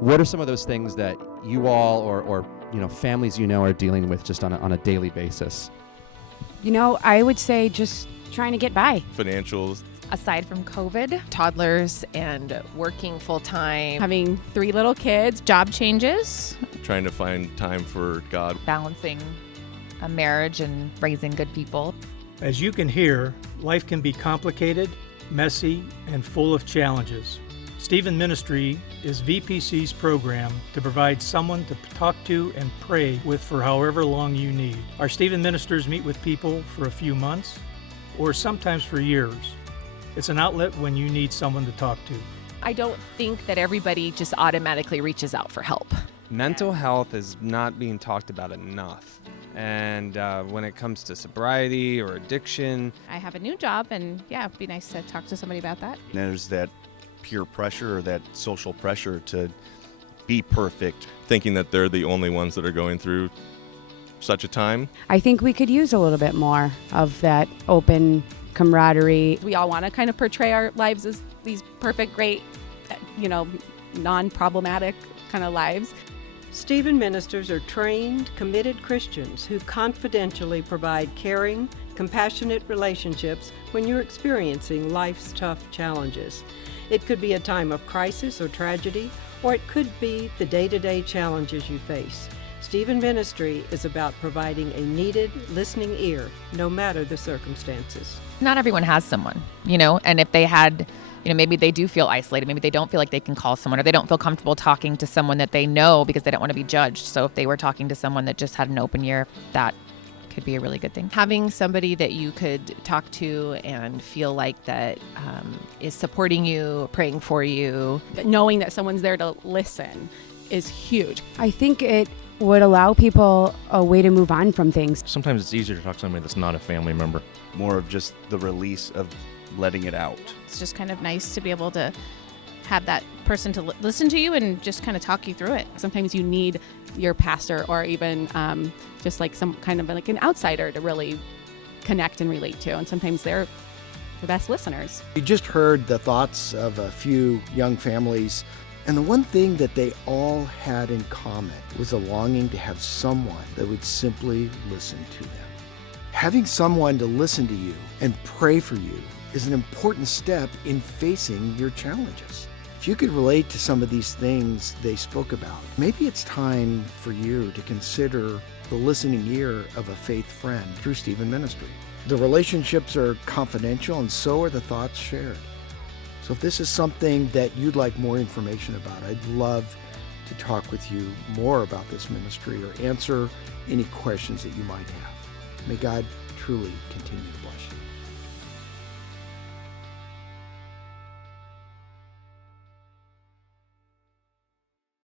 What are some of those things that you all or families are dealing with just on a daily basis? I would say just trying to get by. Financials. Aside from COVID, toddlers and working full-time, Having 3 little kids. job changes, Trying to find time for God. balancing a marriage and raising good people. As you can hear, life can be complicated, messy, and full of challenges. Stephen Ministry is VPC's program to provide someone to talk to and pray with for however long you need. Our Stephen Ministers meet with people for a few months or sometimes for years. It's an outlet when you need someone to talk to. I don't think that everybody just automatically reaches out for help. Mental health is not being talked about enough. And when it comes to sobriety or addiction, I have a new job, and it'd be nice to talk to somebody about that. There's that peer pressure or that social pressure to be perfect. Thinking that they're the only ones that are going through such a time. I think we could use a little bit more of that open camaraderie. We all want to kind of portray our lives as these perfect, great, non-problematic kind of lives. Stephen Ministers are trained, committed Christians who confidentially provide caring, compassionate relationships when you're experiencing life's tough challenges. It could be a time of crisis or tragedy, or it could be the day-to-day challenges you face. Stephen Ministry is about providing a needed listening ear, no matter the circumstances. Not everyone has someone, and if they had, maybe they do feel isolated. Maybe they don't feel like they can call someone, or they don't feel comfortable talking to someone that they know because they don't want to be judged. So if they were talking to someone that just had an open ear, that could be a really good thing. Having somebody that you could talk to and feel like that is supporting you, praying for you. Knowing that someone's there to listen is huge. I think it would allow people a way to move on from things. Sometimes it's easier to talk to somebody that's not a family member. More of just the release of letting it out. It's just kind of nice to be able to have that person to listen to you and just kind of talk you through it. Sometimes you need your pastor or even just like some kind of like an outsider to really connect and relate to. And sometimes they're the best listeners. You just heard the thoughts of a few young families, and the one thing that they all had in common was a longing to have someone that would simply listen to them. Having someone to listen to you and pray for you is an important step in facing your challenges. If you could relate to some of these things they spoke about, maybe it's time for you to consider the listening ear of a faith friend through Stephen Ministry. The relationships are confidential, and so are the thoughts shared. So if this is something that you'd like more information about, I'd love to talk with you more about this ministry or answer any questions that you might have. May God truly continue to bless you.